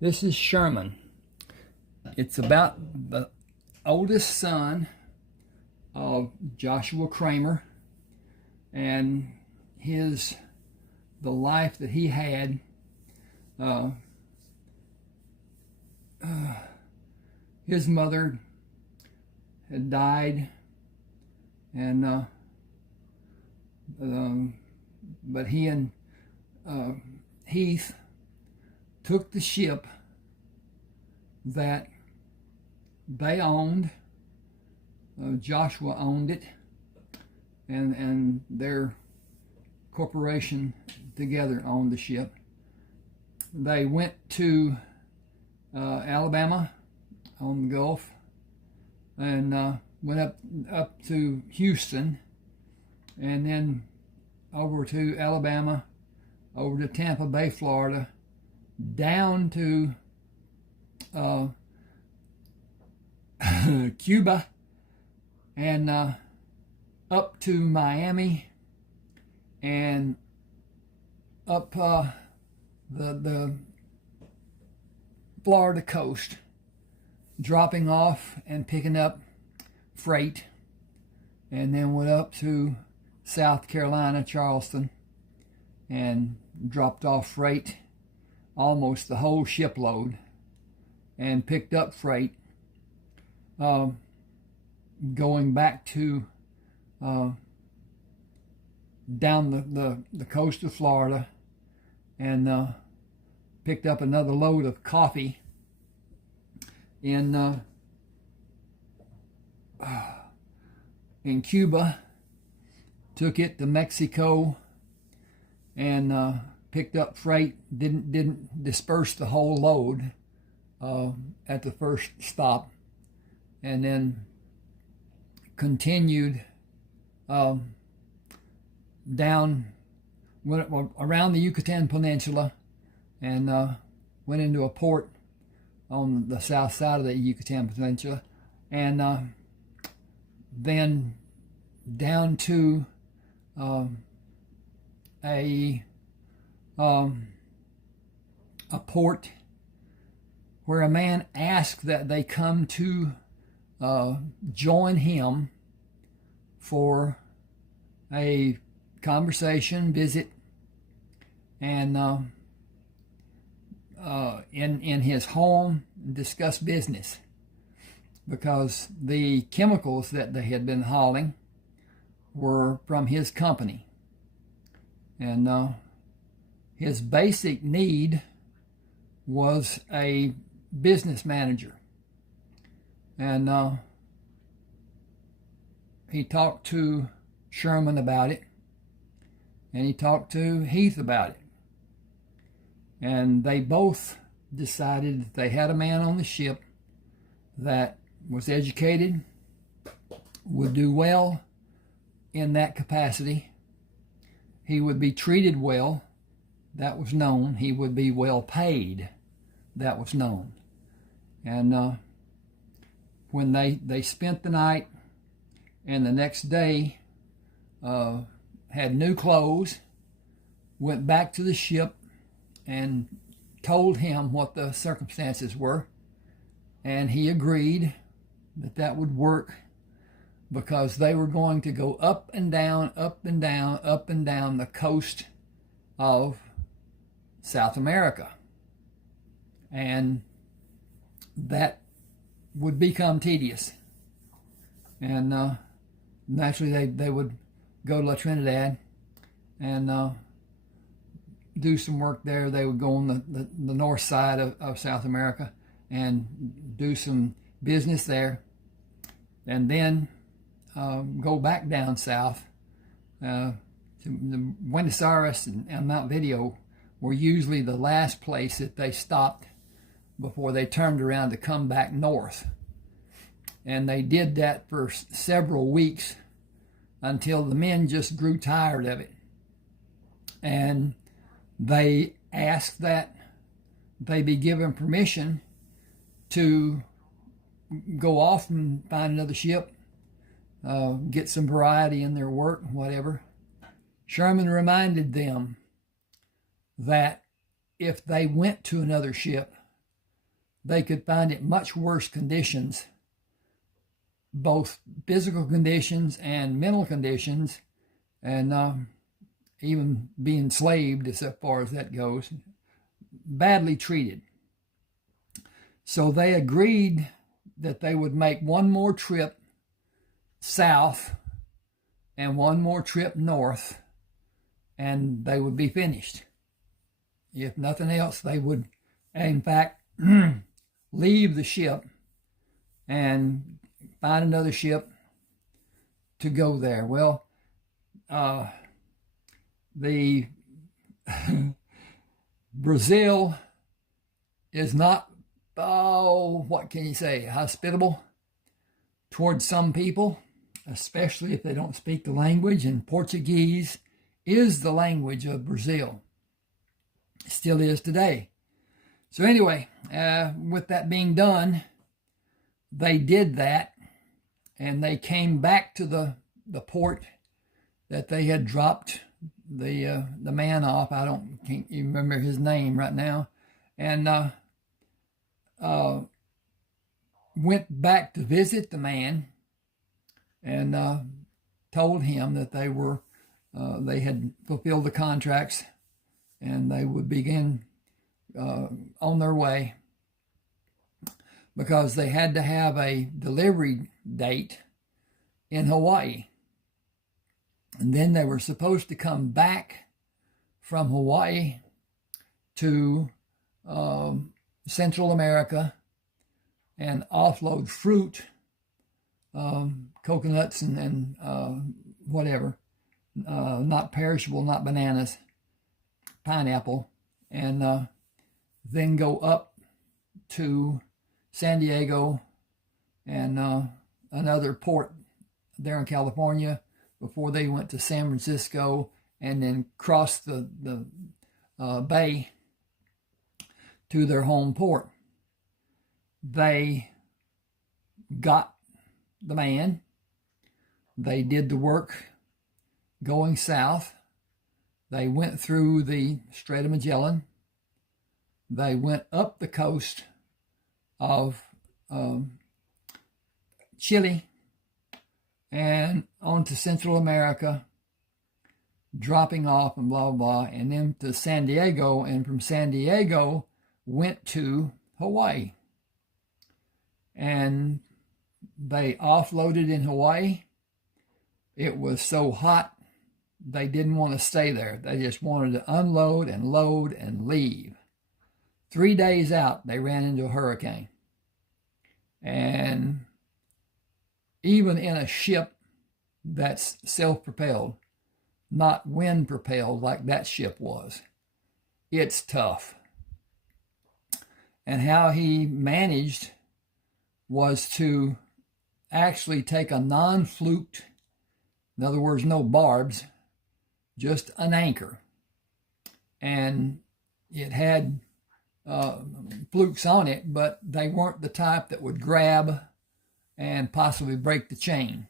This is Sherman. It's about the oldest son of Joshua Crammer and the life that he had. His mother had died, and but he and Heath took the ship that they owned. Joshua owned it, and their corporation together owned the ship. They went to Alabama on the Gulf, and went up to Houston, and then over to Alabama, over to Tampa Bay, Florida, down to Cuba, and up to Miami, and up the Florida coast, dropping off and picking up freight, and then went up to South Carolina, Charleston, and dropped off freight, almost the whole shipload, and picked up freight, going back to down the coast of Florida, and picked up another load of coffee in Cuba, took it to Mexico, and picked up freight. Didn't disperse the whole load at the first stop, and then continued down, went around the Yucatan Peninsula, and went into a port on the south side of the Yucatan Peninsula, and then down to a port where a man asked that they come to join him for a conversation, visit, and in his home, discuss business, because the chemicals that they had been hauling were from his company, and his basic need was a business manager. And he talked to Sherman about it, and he talked to Heath about it, and they both decided that they had a man on the ship that was educated, would do well in that capacity. He would be treated well, that was known. He would be well paid, that was known. And when they spent the night, and the next day had new clothes, went back to the ship and told him what the circumstances were, and he agreed that that would work, because they were going to go up and down, up and down, up and down the coast of South America, and that would become tedious. And naturally they would go to La Trinidad and do some work there. They would go on the north side of South America and do some business there, and then go back down south. To the Buenos Aires and Mount Video were usually the last place that they stopped before they turned around to come back north. And they did that for several weeks until the men just grew tired of it. And they asked that they be given permission to go off and find another ship, get some variety in their work, whatever. Sherman reminded them that if they went to another ship, they could find it much worse conditions, both physical conditions and mental conditions, and even being enslaved as far as that goes, badly treated. So they agreed that they would make one more trip south and one more trip north, and they would be finished. If nothing else, they would, in fact, leave the ship and find another ship to go there. Well, the Brazil is not, what can you say, hospitable towards some people, especially if they don't speak the language, and Portuguese is the language of Brazil. It still is today. So anyway, with that being done, they did that, and they came back to the port that they had dropped the man off. Can't even remember his name right now, and went back to visit the man, and told him that they had fulfilled the contracts, and they would begin on their way, because they had to have a delivery date in Hawaii. And then they were supposed to come back from Hawaii to Central America and offload fruit, coconuts and whatever, not perishable, not bananas, pineapple, and then go up to San Diego and another port there in California before they went to San Francisco, and then crossed the bay to their home port. They got the man. They did the work going south. They went through the Strait of Magellan. They went up the coast of Chile and onto Central America, dropping off and blah, blah, blah, and then to San Diego, and from San Diego went to Hawaii. And they offloaded in Hawaii. It was so hot, they didn't want to stay there. They just wanted to unload and load and leave. 3 days out, they ran into a hurricane. And even in a ship that's self-propelled, not wind-propelled like that ship was, it's tough. And how he managed was to actually take a non-fluked, in other words, no barbs, just an anchor. And it had flukes on it, but they weren't the type that would grab and possibly break the chain.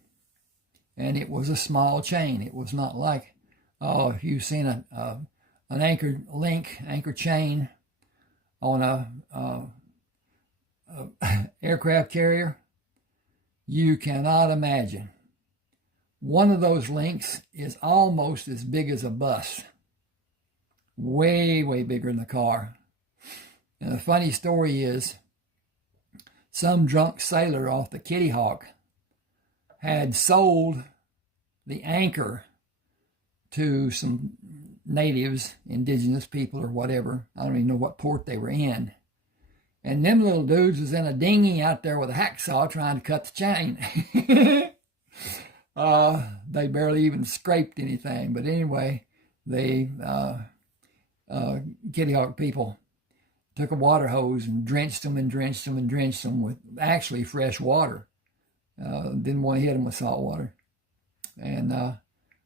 And it was a small chain. It was not like, if you've seen an anchor link, anchor chain on a aircraft carrier, you cannot imagine. One of those links is almost as big as a bus. Way, way bigger than the car. And the funny story is, some drunk sailor off the Kitty Hawk had sold the anchor to some natives, indigenous people or whatever. I don't even know what port they were in. And them little dudes was in a dinghy out there with a hacksaw trying to cut the chain. They barely even scraped anything. But anyway, they Kitty Hawk people took a water hose and drenched them with actually fresh water. Didn't want to hit them with salt water. And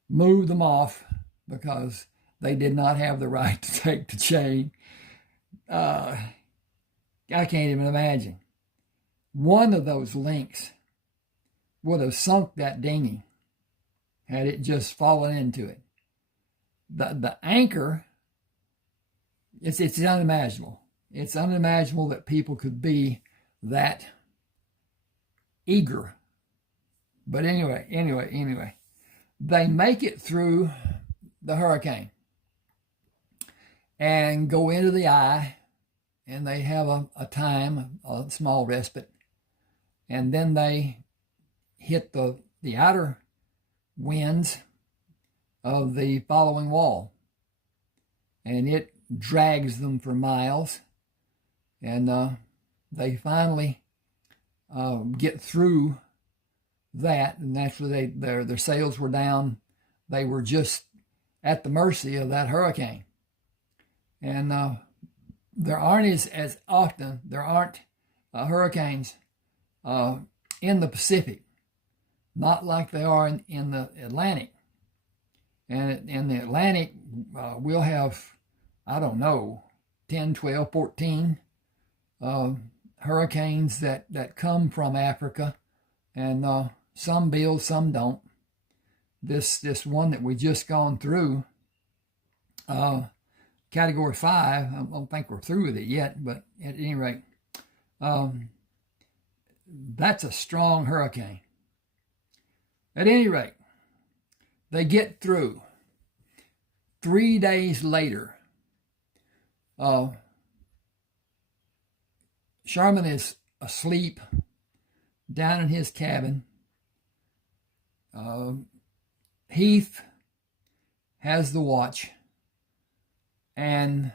moved them off because they did not have the right to take the chain. I can't even imagine. One of those links would have sunk that dinghy had it just fallen into it. The anchor, it's unimaginable. it's unimaginable that people could be that eager. But anyway, they make it through the hurricane and go into the eye, and they have a time, a small respite, and then they hit the outer winds of the following wall, and it drags them for miles, and they finally get through that. And naturally their sails were down. They were just at the mercy of that hurricane. And there aren't as often, there aren't hurricanes in the Pacific, not like they are in the Atlantic. And in the Atlantic, we'll have, I don't know, 10, 12, 14 hurricanes that come from Africa, and some build, some don't. This one that we just gone through, Category 5, I don't think we're through with it yet, but at any rate, that's a strong hurricane. At any rate, they get through. 3 days later, Sherman is asleep down in his cabin. Heath has the watch, and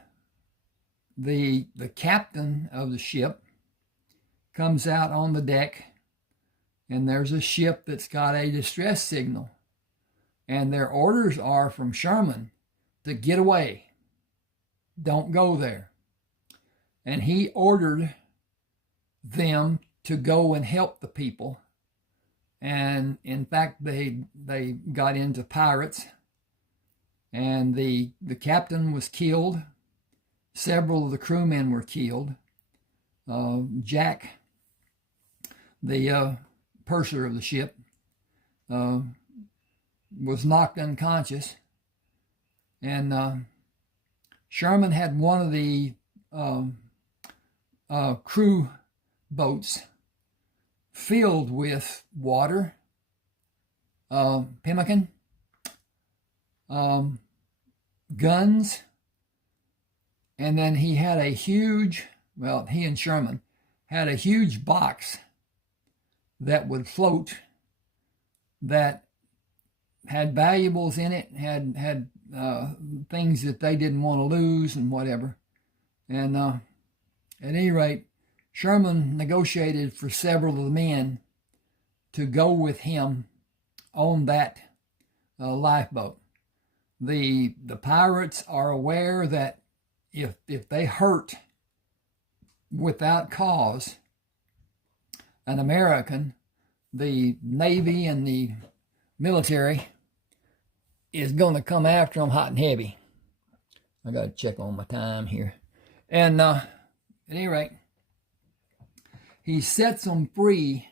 the captain of the ship comes out on the deck, and there's a ship that's got a distress signal, and their orders are from Sherman to get away. Don't go there. And he ordered them to go and help the people. And in fact, they got into pirates, and the captain was killed. Several of the crewmen were killed. Jack, the purser of the ship, was knocked unconscious, and Sherman had one of the crew boats filled with water, pemmican, guns, and then he had a huge, he and Sherman had a huge box that would float, that had valuables in it, had things that they didn't want to lose and whatever. And at any rate, Sherman negotiated for several of the men to go with him on that lifeboat. The pirates are aware that if they hurt without cause an American, the Navy and the military is going to come after them hot and heavy. I got to check on my time here. And at any rate, he sets them free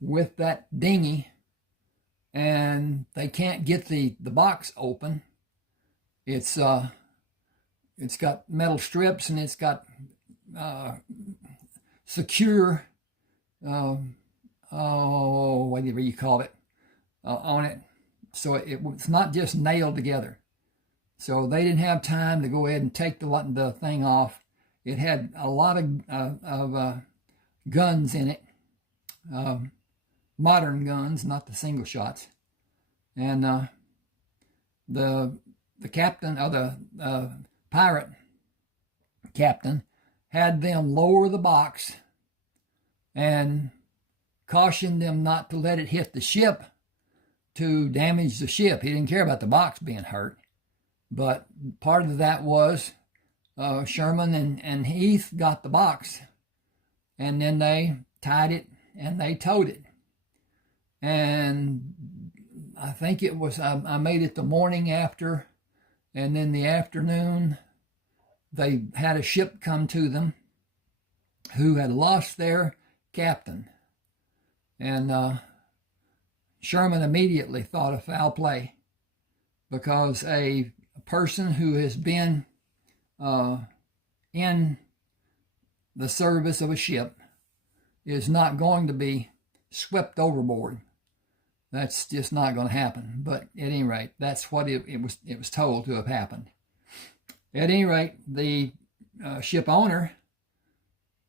with that dinghy, and they can't get the box open. It's got metal strips, and it's got secure, whatever you call it, on it. So it's not just nailed together. So they didn't have time to go ahead and take the thing off. It had a lot of guns in it, modern guns, not the single shots. And the captain of the pirate captain had them lower the box and cautioned them not to let it hit the ship to damage the ship. He didn't care about the box being hurt. But part of that was Sherman and Heath got the box, and then they tied it and they towed it. And I think it was, I made it the morning after, and then the afternoon, they had a ship come to them who had lost their captain. And Sherman immediately thought of foul play, because a person who has been in the service of a ship is not going to be swept overboard. That's just not going to happen. But at any rate, that's what it was told to have happened. At any rate, the ship owner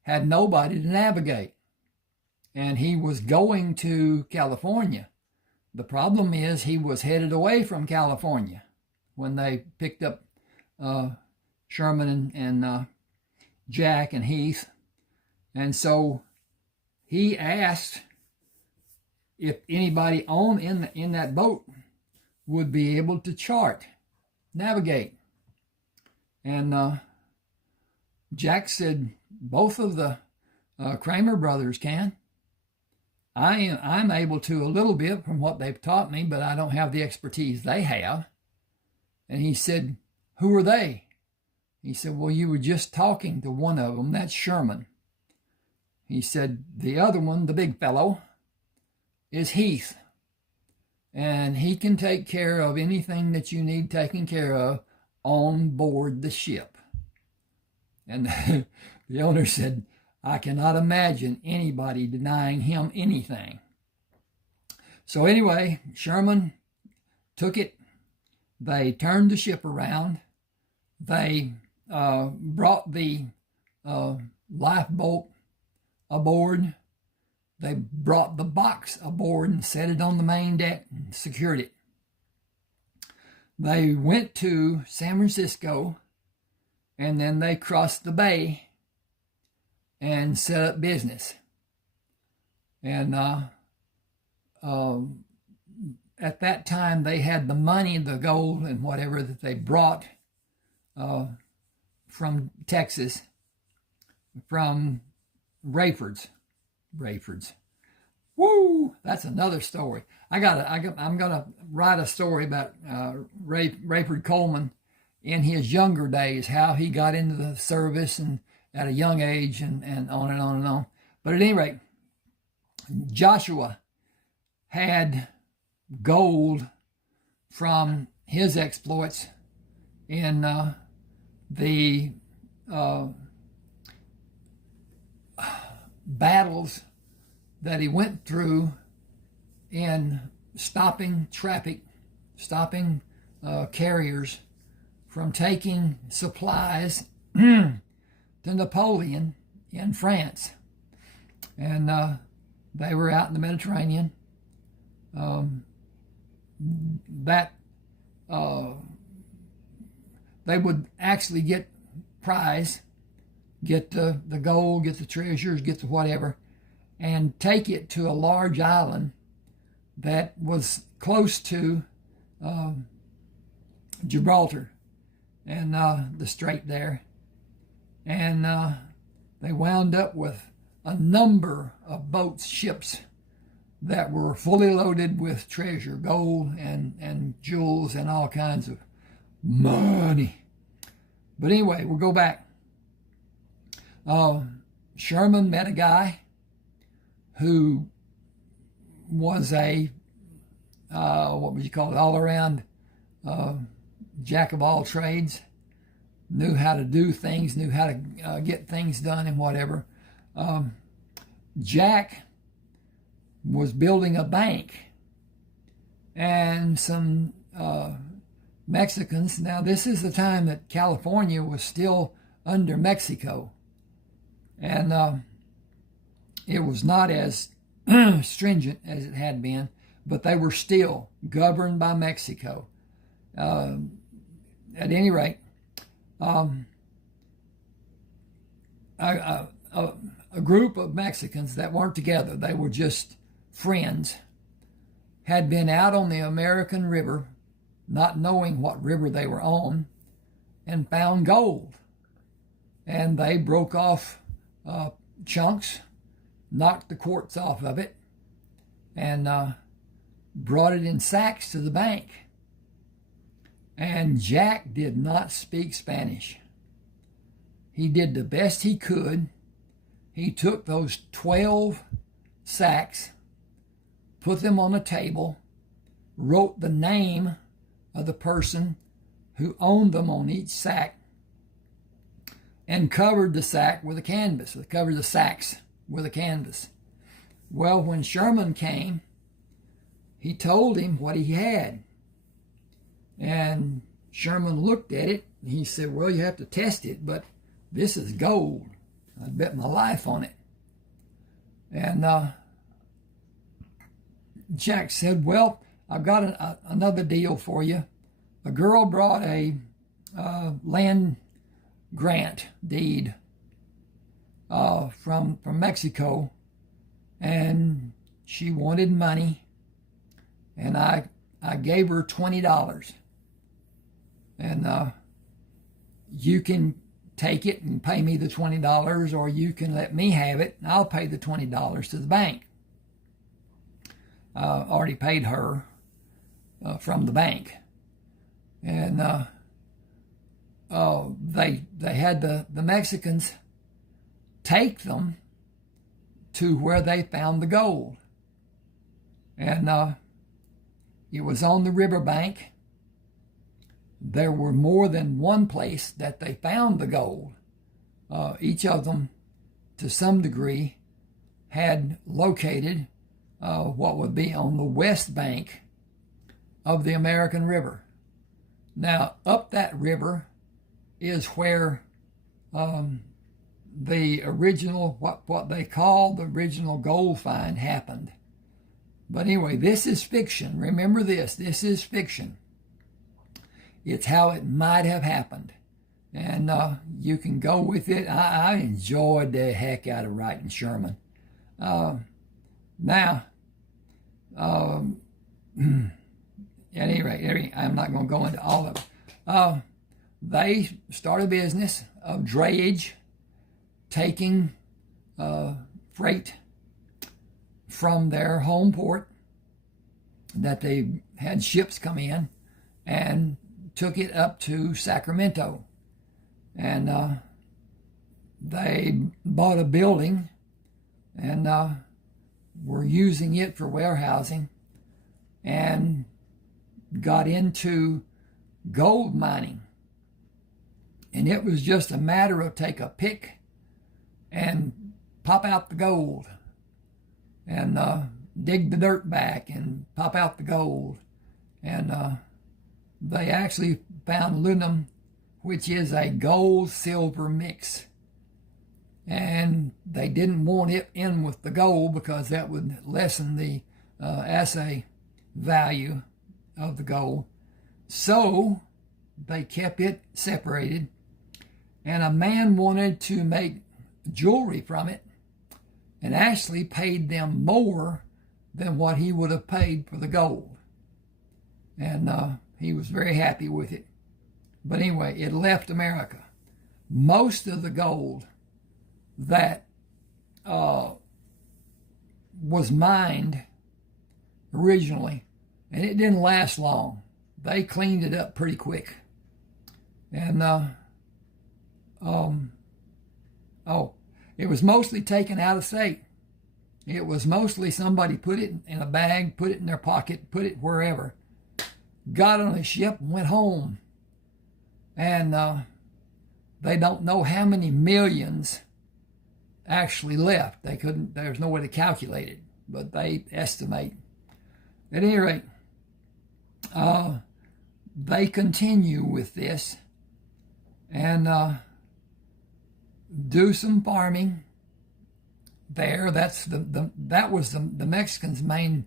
had nobody to navigate, and he was going to California. The problem is he was headed away from California when they picked up Sherman and Jack and Heath. And so he asked if anybody in that boat would be able to navigate. And Jack said, both of the Crammer brothers can. I'm able to a little bit from what they've taught me, but I don't have the expertise they have. And he said, who are they? He said, well, you were just talking to one of them. That's Sherman. He said, the other one, the big fellow, is Heath. And he can take care of anything that you need taken care of on board the ship. And the owner said, I cannot imagine anybody denying him anything. So anyway, Sherman took it. They turned the ship around. They brought the lifeboat aboard. They brought the box aboard and set it on the main deck and secured it. They went to San Francisco, and then they crossed the bay and set up business. And at that time, they had the money, the gold, and whatever that they brought from Texas, from Rayford's. Woo! That's another story. I'm gonna write a story about Rayford Coleman in his younger days, how he got into the service and at a young age, and on and on and on. But at any rate, Joshua had gold from his exploits in the battles that he went through in stopping traffic, stopping carriers from taking supplies to Napoleon in France. And they were out in the Mediterranean. They would actually get prize, get the gold, get the treasures, get the whatever, and take it to a large island that was close to Gibraltar and the strait there. And they wound up with a number of boats, ships that were fully loaded with treasure, gold and jewels and all kinds of money. But anyway, we'll go back. Sherman met a guy who was a, what would you call it, all-around jack of all trades, knew how to do things, knew how to get things done and whatever. Jack was building a bank, and some Mexicans, now this is the time that California was still under Mexico, and it was not as stringent as it had been, but they were still governed by Mexico. At any rate, a group of Mexicans that weren't together, they were just friends, had been out on the American River, not knowing what river they were on, and found gold. And they broke off chunks, knocked the quartz off of it, and brought it in sacks to the bank. And Jack did not speak Spanish. He did the best he could. He took those 12 sacks, put them on a table, wrote the name of the person who owned them on each sack, and covered the sack with a canvas, covered the sacks with a canvas. Well, when Sherman came, he told him what he had. And Sherman looked at it, and he said, well, you have to test it, but this is gold. I'd bet my life on it. And Jack said, well, I've got another deal for you. A girl brought a land grant deed from Mexico, and she wanted money, and I gave her $20, and you can take it and pay me the $20, or you can let me have it and I'll pay the $20 to the bank. Already paid her from the bank, and they had the Mexicans take them to where they found the gold, and it was on the riverbank. There were more than one place that they found the gold. Each of them, to some degree, had located what would be on the west bank of the American River. Now, up that river is where the original, what they call the original gold find happened. But anyway, this is fiction. Remember this is fiction. It's how it might have happened. And you can go with it. I enjoyed the heck out of writing Sherman. Now, at any rate, I'm not going to go into all of it. They started a business of drayage, taking freight from their home port that they had ships come in, and took it up to Sacramento. And they bought a building and were using it for warehousing, and got into gold mining. And it was just a matter of take a pick and pop out the gold, and dig the dirt back and pop out the gold. And they actually found aluminum, which is a gold-silver mix. And they didn't want it in with the gold because that would lessen the assay value of the gold. So they kept it separated, and a man wanted to make jewelry from it and actually paid them more than what he would have paid for the gold. And he was very happy with it. But anyway, it left America. Most of the gold that was mined originally, and it didn't last long. They cleaned it up pretty quick. And it was mostly taken out of state. It was mostly somebody put it in a bag, put it in their pocket, put it wherever, got on a ship and went home. And they don't know how many millions actually left. There's no way to calculate it, but they estimate. At any rate, they continue with this and do some farming there. That was the Mexicans' main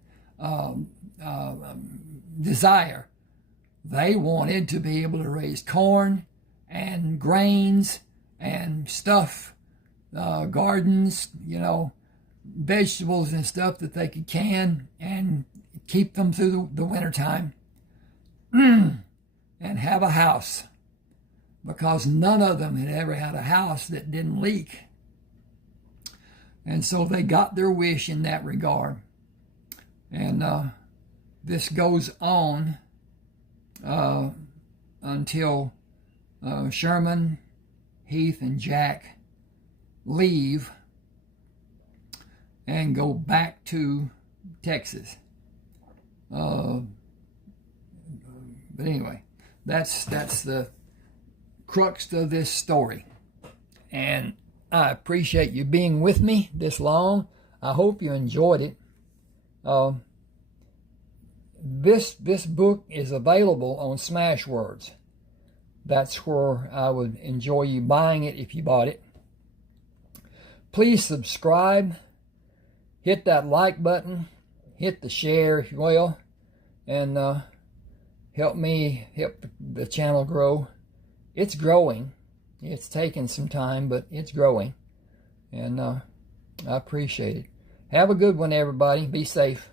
desire. They wanted to be able to raise corn and grains and stuff, gardens, vegetables and stuff that they could can and keep them through the wintertime, and have a house, because none of them had ever had a house that didn't leak. And so they got their wish in that regard. And this goes on until Sherman, Heath, and Jack leave and go back to Texas. But anyway, that's the crux of this story. And I appreciate you being with me this long. I hope you enjoyed it. This book is available on Smashwords. That's where I would enjoy you buying it if you bought it. Please subscribe. Hit that like button. Hit the share if you will. And help me help the channel grow. It's growing. It's taken some time, but it's growing. And I appreciate it. Have a good one, everybody. Be safe.